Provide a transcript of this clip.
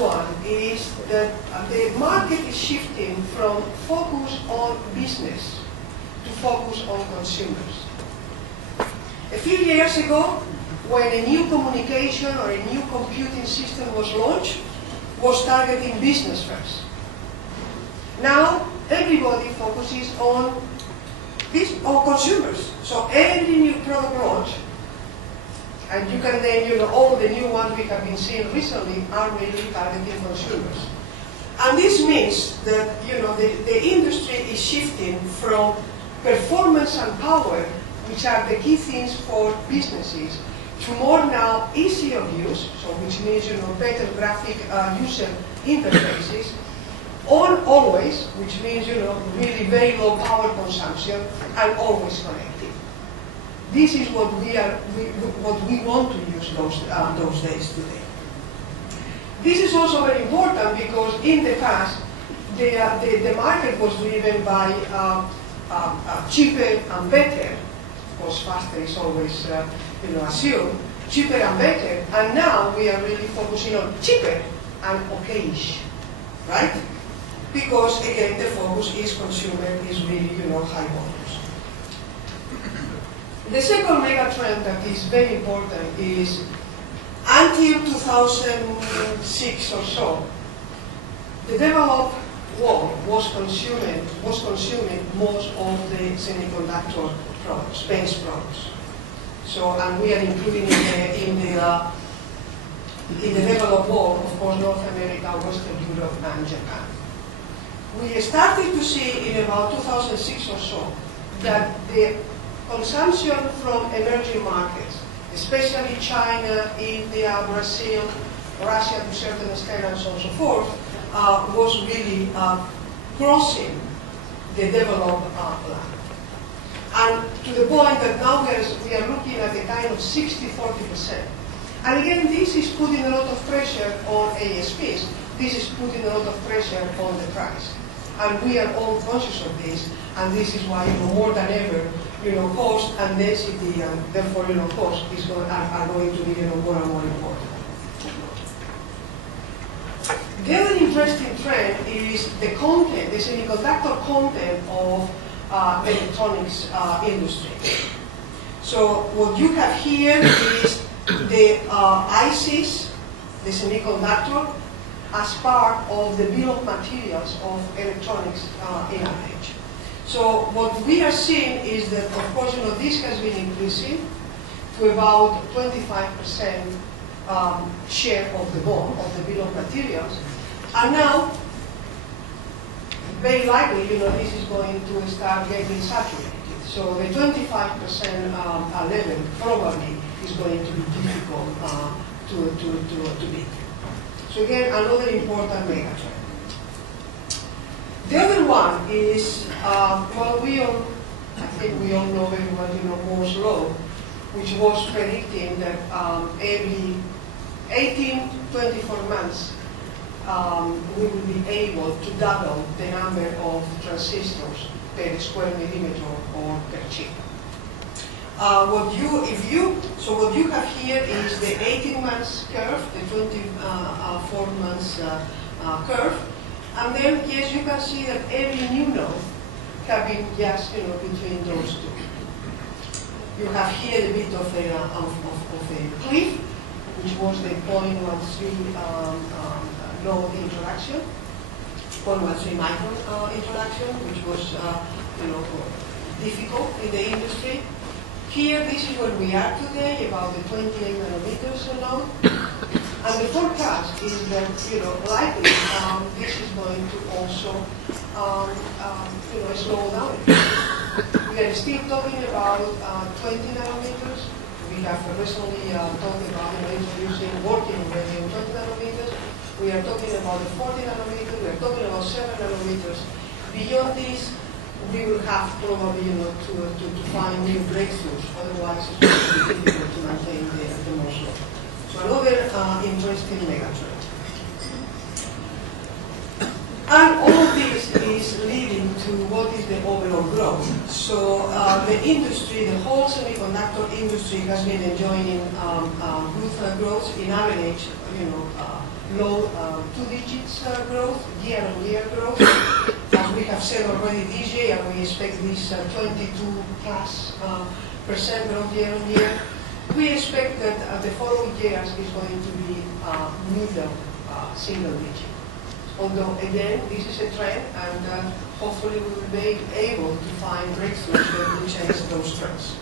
one is that the market is shifting from focus on business to focus on consumers. A few years ago, when a new communication or a new computing system was launched, was targeting business first. Now, everybody focuses on consumers. So every new product launch, and you can then, all the new ones we have been seeing recently are really targeting consumers. And this means that, the industry is shifting from performance and power, which are the key things for businesses, to more now easy of use, so which means, better graphic user interfaces, on always, which means, really very low power consumption, and always connected. This is what we want to use those days today. This is also very important because in the past, the market was driven by cheaper and better. Of course, faster is always, assumed, cheaper and better. And now we are really focusing on cheaper and okayish, right? Because again, the focus is consumer, is really, high volumes. The second mega trend that is very important is until 2006 or so, the developed world was consuming most of the semiconductor products, base products. So, and we are including in the developed world, of course, North America, Western Europe, and Japan. We started to see in about 2006 or so that the consumption from emerging markets, especially China, India, Brazil, Russia to a certain extent, and so on and so forth, was really crossing the developed land. And to the point that now we are looking at a kind of 60-40%. And again, this is putting a lot of pressure on ASPs. This is putting a lot of pressure on the price. And we are all conscious of this, and this is why, more than ever, cost and density, and therefore, cost are going to be, more and more important. The other interesting trend is the content, the semiconductor content of electronics industry. So what you have here is the ICs, the semiconductor, as part of the bill of materials of electronics in average. So what we are seeing is that, of course, this has been increasing to about 25% share of the BOM, of the bill of materials. And now, very likely, this is going to start getting saturated. So the 25% level probably is going to be difficult to beat. So again, another important mega trend. The other one is, I think we all know very well, Moore's law, which was predicting that every 18-24 months, we will be able to double the number of transistors per square millimeter or per chip. What you have here is the 18 months curve, the 24 months curve, and then yes, you can see that every new node have been just between those two. You have here a bit of a cliff, which was the 0.13 node introduction, 0.13 micron introduction, which was difficult in the industry. Here, this is where we are today, about the 28 nanometers node. And the forecast is that, likely this is going to also, slow down. We are still talking about 20 nanometers. We have recently talked about introducing working already on 20 nanometers. We are talking about the 40 nanometers. We are talking about 7 nanometers. Beyond this, we will have probably, to find new breakthroughs. Otherwise, it's going to be difficult to maintain the Moore's law. So another interesting megatrend. And all this is leading to what is the overall growth. So the industry, the whole semiconductor industry has been enjoying good growth in average, low 2 digits growth, year-on-year growth. As we have said already this year, we expect this 22+% growth year-on-year. We expect that the following years is going to be middle single digit. Although, again, this is a trend, and hopefully we will be able to find breakthroughs that will change those trends.